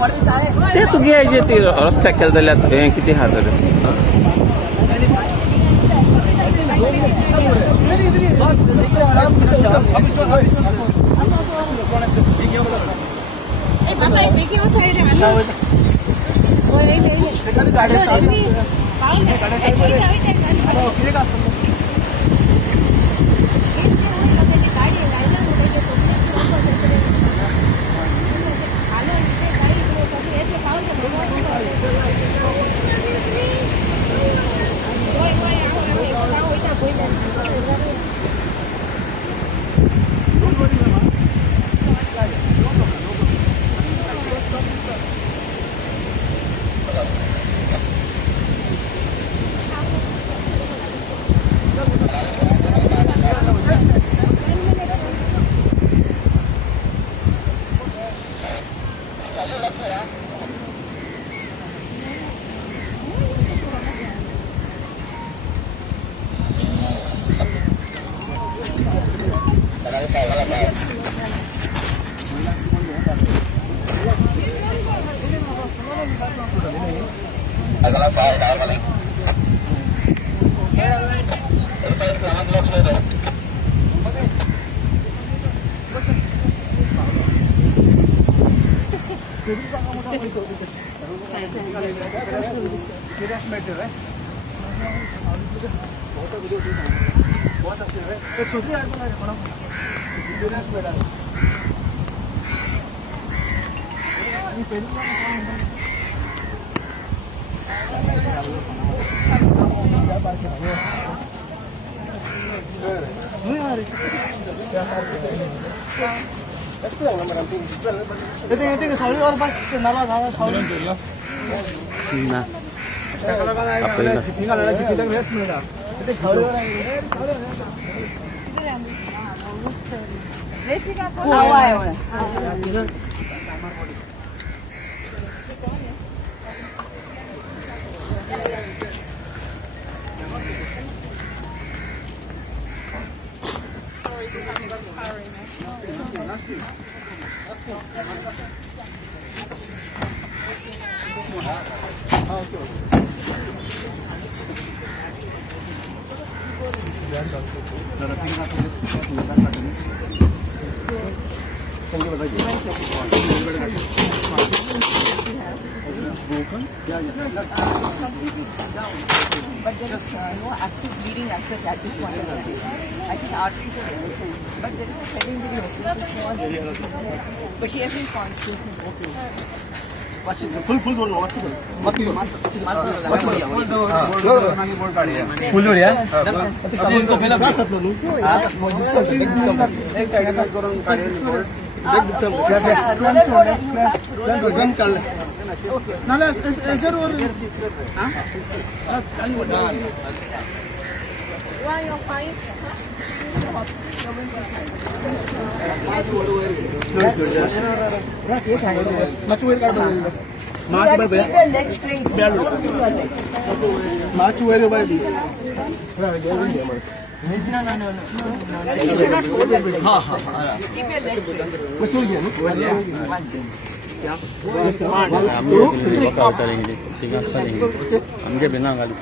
ते तुगे जे ती रस्त्याक केला जाल्यार हे किती आहा तर But there is no active bleeding as such at this point of time. I think arteries are open, but there is a head injury also, which is small. But she has been conscious and okay. Full door what's it? Full जोडी Much weight got Leg straight. much weight by the No. You should not hold it. Keep your leg straight. हमके बिना गाली